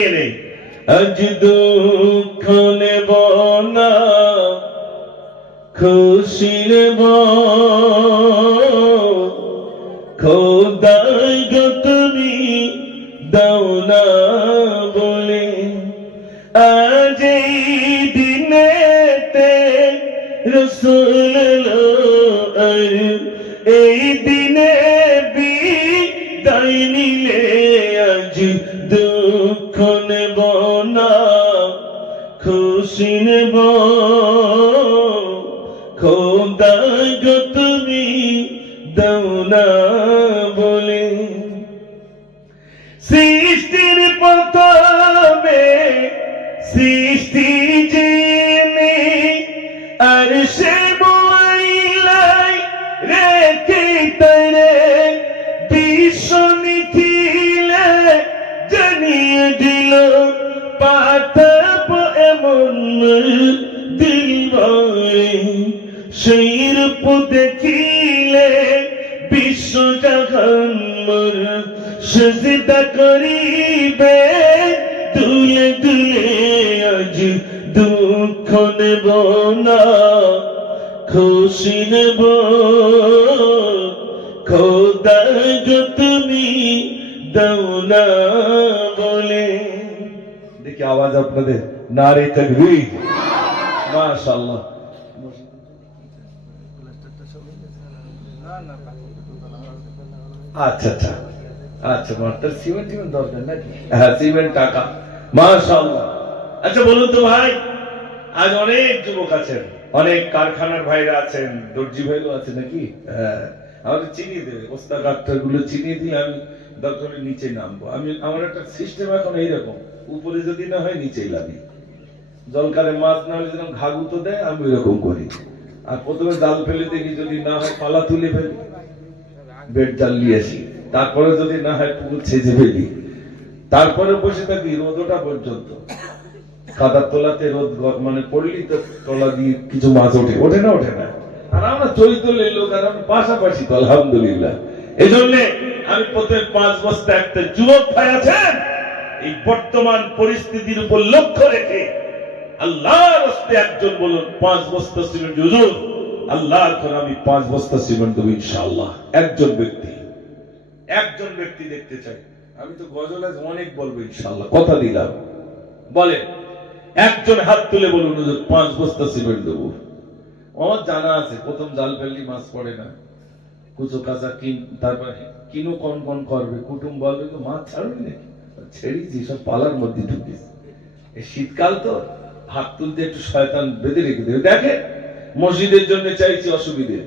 আজ দুঃখ নেব না, খুশি নেব। খোদাই গো তুমি দাও না বলে, আজ এই দিনেতে রসুল এলো, এই দিনে বিদায় নিলে। আজ দুঃখ নেব না, খুশি নেব। খোদা গো তুমি দাও না বলে, সৃষ্টির প্রথমে সৃষ্টি যিনি, আর সে বইলাই রেখে তারে বিশ্ব নিখিলে জানিয়ে দিল। পাতাপ এমন দিলবারে, সেই রূপ দেখিলে বিশ্ব জাহান মোর সিজদা করিবে দুলে দুলে। আজ দুঃখ নেব না, খুশি নেব। খোদা গো তুমি দাও না বলে। দেখি আওয়াজ আপনাদের, নারে তাকবীর, মাশাআল্লাহ। আচ্ছা আচ্ছা আচ্ছা, মাস্টার সিমেন্ট দরকার নাকি? হ্যাঁ, সিমেন্ট টাকা, মাশাআল্লাহ। আচ্ছা বলুন তো ভাই, আজ অনেক যুবক আছেন, অনেক কারখানার ভাইরা আছেন, দর্জি ভাইরা আছে নাকি? হ্যাঁ, আমাদের চিনিয়ে দেবে, ওস্তাদ ডাক্তার গুলো চিনিয়ে দিয়ে আমি দরকার নিচে নামবো। আমার একটা সিস্টেম এখন এইরকম, উপরে যদি না হয় নিচেই লাভি। জলকারে মাছ না হলে যেরকম ঘাগুতো দেয়, আমি ওইরকম করি। আর প্রথমে জাল ফেলে দেখি, যদি না হয় পালা তুলে ফেলি, বেড জাল নিয়ে আসি। তারপরে যদি না হয় পুকুর ছেঁচে ফেলি। তারপরে বসে থাকি রোদটা পর্যন্ত। কাদার তোলাতে রোদ মানে পড়লি তো তলা দিয়ে কিছু মাছ ওঠে, ওঠে না? ওঠে না। আর আমরা চৈতলের লোক, আর আমি পাশাপাশি তো আলহামদুলিল্লাহ। এই জন্য আমি প্রত্যেক 5 বস্তা একটা যুবক ভাই আছেন, এই বর্তমান পরিস্থিতির উপর লক্ষ্য রেখে আল্লাহর রাস্তায় একজন বলুন 5 বস্তা সিমেন্ট হুজুর, আল্লাহর করে আমি 5 বস্তা সিমেন্ট দেবো ইনশাআল্লাহ। একজন ব্যক্তি দেখতে চাই। আমি তো গজল আজ অনেক বলবো ইনশাআল্লাহ, কথা দিলাম। বলেন, একজন হাত তুলে বলুন হুজুর 5 বস্তা সিমেন্ট দেবো। আমার জানা আছে, প্রথম জাল ফেললি মাছ পড়ে না, কুচো কাঁচা তারপরে কিনো কন কন করবে, কুটুম বলবে তো মাছ ছাড়বি নাকি? ছেড়েছি, সব পালার মধ্যে ঢুকিস। এই শীতকাল তো হাত তুলতে একটু শয়তান বেঁধে রেখে দেবে। দেখে, মসজিদের জন্য চাইছি অসুবিধে,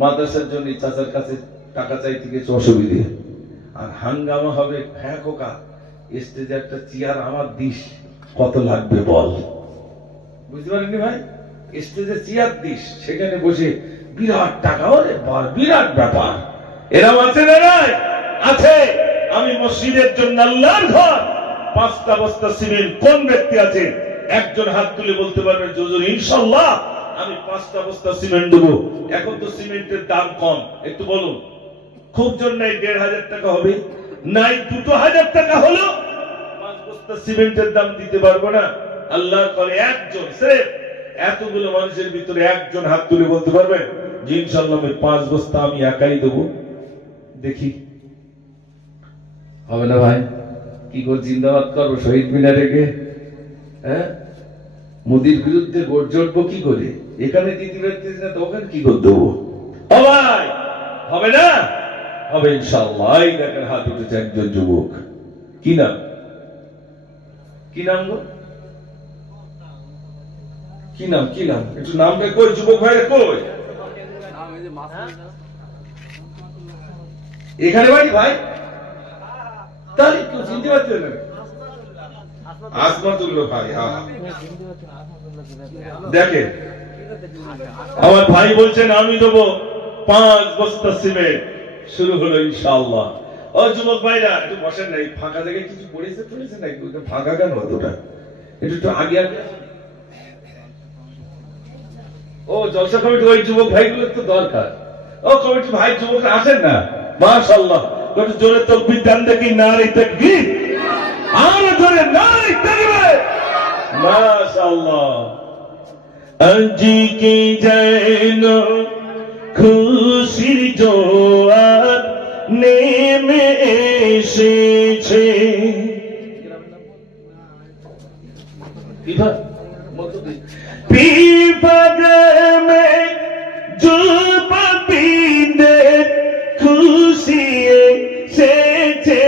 মাদ্রাসার জন্য চাচার কাছে টাকা চাইতে গেছে অসুবিধে। আর হাঙ্গামা হবে, হ্যাঁ খোকা স্টেজে একটা চেয়ার আমার দিস, কত লাগবে বল? বুঝতে পারেননি ভাই? স্টেজে চেয়ার দিস, সেখানে বসে বিরাট টাকা, ওরে বিরাট ব্যাপার। এরাও আছে না? নাই আছে। আমি মসজিদের জন্য আল্লাহর ঘর 5টা বস্তা সিমেন্ট, কোন ব্যক্তি আছে একজন হাত তুলে বলতে পারবেন হুজুর ইনশাআল্লাহ আমি 5টা বস্তা সিমেন্ট দেবো? এখন তো সিমেন্টের দাম কম, একটু বলুন। খুব জোর নাই 1500 টাকা হবে, নাই 2000 টাকা হলো 5 বস্তা সিমেন্টের দাম দিতে পারবো না। আল্লাহ করে একজন, স্রেফ এতগুলো মানুষের ভিতরে একজন হাত তুলে বলতে পারবেন যে ইনশাআল্লাহ আমি 5 বস্তা আমি একাই দেবো? দেখি, হবে না ভাই? কি করে জিন্দাবাদ করবো শহীদ মিনারে গে? হ্যাঁ, মোদির বিরুদ্ধে গর্জে উঠবো কি করে? এখানে দিতে পারতেছি না তো ওখানে কি করে দেবো? ও ভাই, হবে না? হবে ইনশাআল্লাহ। এই দেখেন হাত উঠেছে একজন যুবক। কি নাম? কি নাম গো? কি নাম? কি নাম? একটু নামটা কই, যুবক ভাইরা কই? এখানে বাড়ি ভাই? তাহলে কেউ চিনতে পারছে না? আসমাতুল্লাহ ভাই। দেখেন, আমার ভাই বলছেন আমি দেবো 5 বস্তা সিমেন্ট। শুরু হলো ইনশাআল্লাহ। ও যুবক ভাইরা একটু বসেন না, এই ফাঁকা জায়গায় কিছু পড়েছে নাকি? ফাঁকা কেন অতটা? একটু আগে আগে। ও জলসা কমিটি ওই যুবক ভাইগুলোর তো দরকার। ও কমিটি ভাই যুবকরা আসেন না, মাশাআল্লাহ। একটু জোরে তাকবীর দেন দেখি, নারে তাকবীর। আর জোরে মাশাআল্লাহ। আজকে যেন খুশির জোয়ার নেমে এসেছে। পিপাগ্রামে যুবতীদের খুশি এসেছে।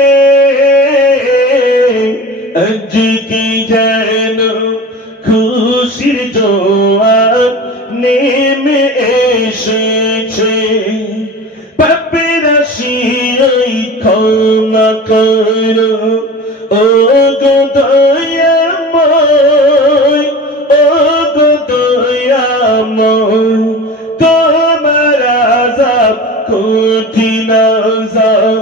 আজকে যেন খুশির জোয়ার নেমে এসেছে। পাপেরাশি ওই ক্ষমা করো ও গো দয়াময়, ও গো দয়াময়। তোমার আযাব কঠিন আযাব,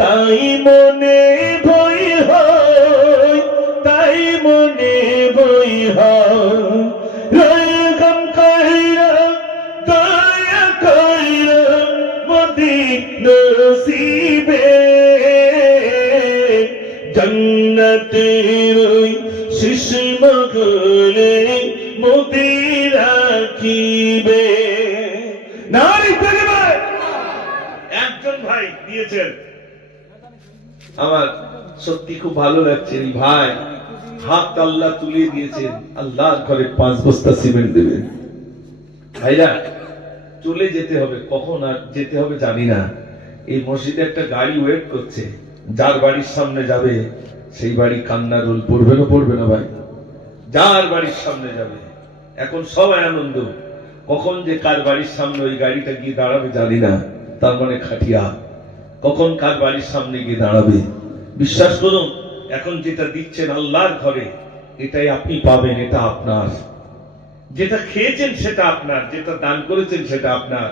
তাই মনে ভয় হয়, তাই মনে ভয় হয়। রহম কইরা দয়া কইরা মদিনা নসিবে, জান্নাতের ওই শিশ মহলে মদিনা রাখিবে। নারী পরিবার একজন ভাই দিয়েছেন, আমার সত্যি খুব ভালো লাগছে। এই ভাই হাত আল্লাহ তুলে দিয়েছেন, আল্লাহর ঘরে 5 বস্তা সিমেন্ট দেবেন। ভাইরা চলে যেতে হবে, কখন আর যেতে হবে জানি না। এই মসজিদে একটা গাড়ি ওয়েট করছে, যার বাড়ির সামনে যাবে সেই বাড়ি কান্নার রোল পড়বে না, পড়বে না ভাই? যার বাড়ির সামনে যাবে এখন সবাই আনন্দ, কখন যে কার বাড়ির সামনে ওই গাড়িটা গিয়ে দাঁড়াবে জানি না। তার মানে খাটিয়া কখন কার বাড়ির সামনে গিয়ে দাঁড়াবে। বিশ্বাস করুন, এখন যেটা দিচ্ছেন আল্লাহর ঘরে, এটাই আপনি পাবেন, এটা আপনার। যেটা খেয়েছেন সেটা আপনার, যেটা দান করেছেন সেটা আপনার,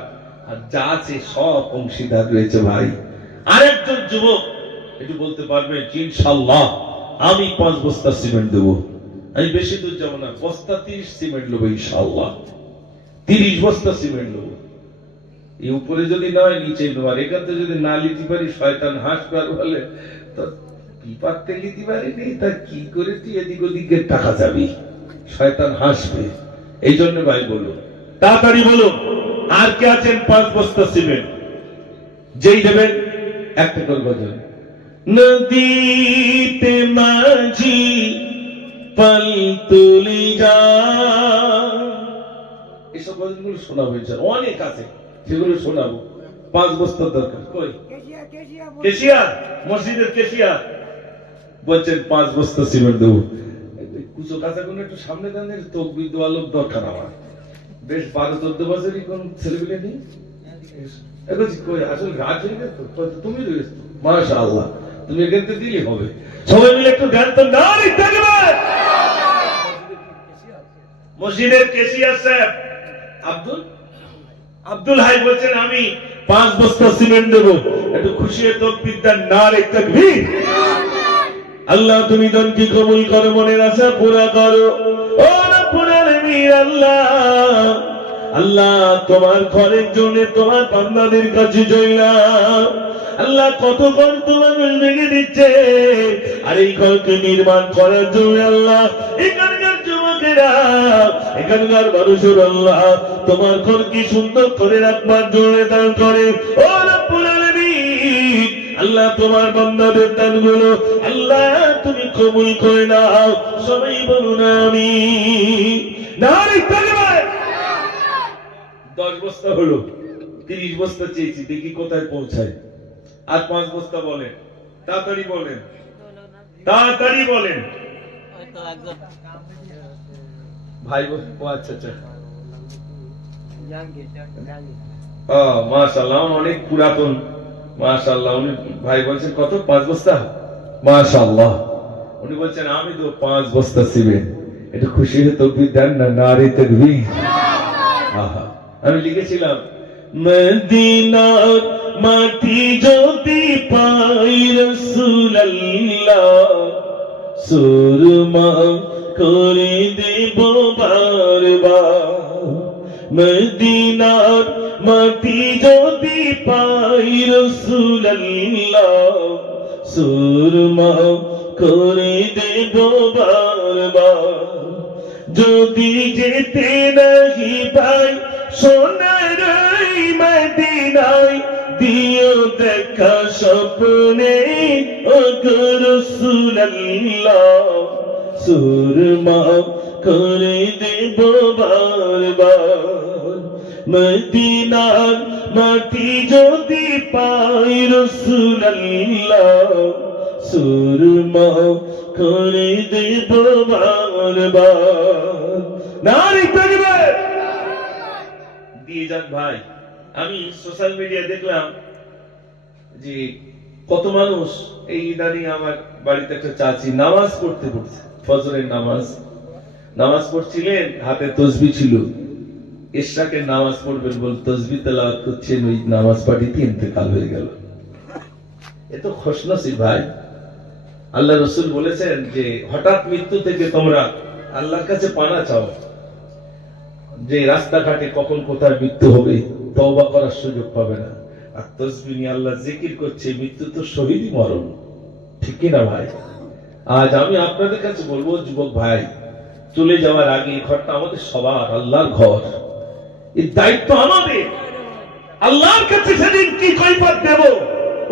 আর যা আছে সব অংশীদার রয়েছে ভাই। আরেকজন যুবক একটু বলতে পারবেন ইনশাআল্লাহ আমি 5 বস্তা সিমেন্ট দেবো? আমি বেশি দূর যাবো না, বস্তা 30 সিমেন্ট নেবো ইনশাআল্লাহ। 30 বস্তা সিমেন্ট নেবো। এই উপরে যদি নয় নিচে নেবো, আর এখানে যদি না লিখতে পারি শয়তান হাসবে আর বলে তো বিপাকতে লিখতে পারিনি, তা কি করে তুই এদিক ওদিকে টাকা যাবি, শয়তান হাসবে। এই জন্য ভাই বলো, তাড়াতাড়ি বলো, আর কে আছেন 5 বস্তা সিমেন্ট? যেই দেবেন একটা করে বলেন, নদীতে মাঝি পাল তুলি যা। এসব গজলগুলো শোনাবো, অনেক আছে সেগুলো শোনাবো। 5 বস্তার দরকার। কই কেশিয়া, মসজিদের কেশিয়া বলছেন 5 বস্তা সিমেন্ট দেবো। কুচো কাঁচা গুলো একটু সামনে দেন, তকবির দোয়া লোক দরকার আমার। বেশ 12-14 বছরই কোন ছেলেগুলো নেই। আসলে রাত হয়ে গেছে, তুমি রয়েছ মাশাআল্লাহ, তুমি এখান থেকে দিলে হবে। সবাই মিলে একটু গান তো না লিখতে পারবেন। মসজিদের কেশিয়া সাহেব আব্দুল হাই বলছেন আমি 5 বস্তা সিমেন্ট দেবো। একটু খুশি হয়ে তকবীর দেন, নারে তাকবীর। আল্লাহ তুমি দানকে কবুল করো, মনের আশা পুরা করো। ও রব্বুল আলামিন, আল্লাহ আল্লাহ তোমার ঘরের জন্য তোমার বান্দাদের কাছে জয়লাম। আল্লাহ কত ঘর তোমার ভেঙে দিচ্ছে, আর এই ঘরকে নির্মাণ করার জন্য আল্লাহ এখানকার যুবকেরা, এখানকার মানুষের আল্লাহ তোমার ঘরকে সুন্দর করে রাখবার জন্য দান করে। ও রব্বুল আলামিন, আল্লাহ তোমার বান্দাদের দানগুলো আল্লাহ তুমি কবুল করে নাও। সবাই বলুন আমিন। নারে তাকবীর। 10 বস্তা হলো, 30 বস্তা চেয়েছি, দেখি কোথায় পৌঁছায়। আর 5 বস্তা বলেন, তাড়াতাড়ি বলেন, তাড়াতাড়ি বলেন। ভাই ও আচ্ছা আচ্ছা, মাশাআল্লাহ অনেক পুরাতন, মাশাআল্লাহ। উনি ভাই বলছেন কত? 5 বস্তা, মাশাআল্লাহ। উনি বলছেন আমি তো 5 বস্তা সিমেন্ট। একটু খুশি হয়ে তাকবীর দেন না, নারে তাকবীর। আহা, আমি লিখেছিলাম মদিনার মাটি যদি পাই রাসূলুল্লাহ, সুরমা করে দেব বারবার। মদিনার মাটি যদি পাই রাসূলুল্লাহ, সুরমা করে দেব বারবার। যদি যেতে নাহি পাই সোনার ওই মদিনায়, দিও দেখা স্বপ্নে ও গো রাসূলুল্লাহ। সুরমা করে দেব বারবার, মদিনার মাটি যদি পাই রাসূলুল্লাহ, সুরমা করে দেব বারবার। নারী তাকবীর দিয়ে যান ভাই। আমি সোশ্যাল মিডিয়া দেখলাম যে কত মানুষ এই ইদানিং, আমার বাড়িতে একটা চাচি নামাজ পড়তে পড়ছে, ফজরের নামাজ পড়ছিলেন, হাতে তসবিহ ছিল, ইশরাকের নামাজ পড়বেন বল তসবিহ তেলাওয়াত করছেন, ওই নামাজ পাঠিতে ইন্তেকাল হয়ে গেল। এ তো খুশনসিব ভাই। আল্লাহ রাসূল বলেছেন যে হঠাৎ মৃত্যু থেকে তোমরা আল্লাহর কাছে পানা চাও, যে রাস্তাঘাটে কখন কোথায় মৃত্যু হবে তওবা করার সুযোগ পাবে না। আর তসবিহ নিয়ে আল্লাহ জিকির করছে, মৃত্যু তো শহীদই মরণ, ঠিক কি না ভাই? আজ আমি আপনাদের কাছে বলবো যুবক ভাই, চলে যাওয়ার আগে এই ঘরটা আমাদের সবার, আল্লাহর ঘর, এই দায়িত্ব আমাদের। আল্লাহর কাছে সেদিন কি কৈফিয়ত দেব?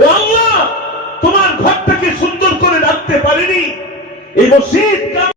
ও আল্লাহ, তোমার ঘরটাকে সুন্দর করে রাখতে পারিনি, এই মসজিদ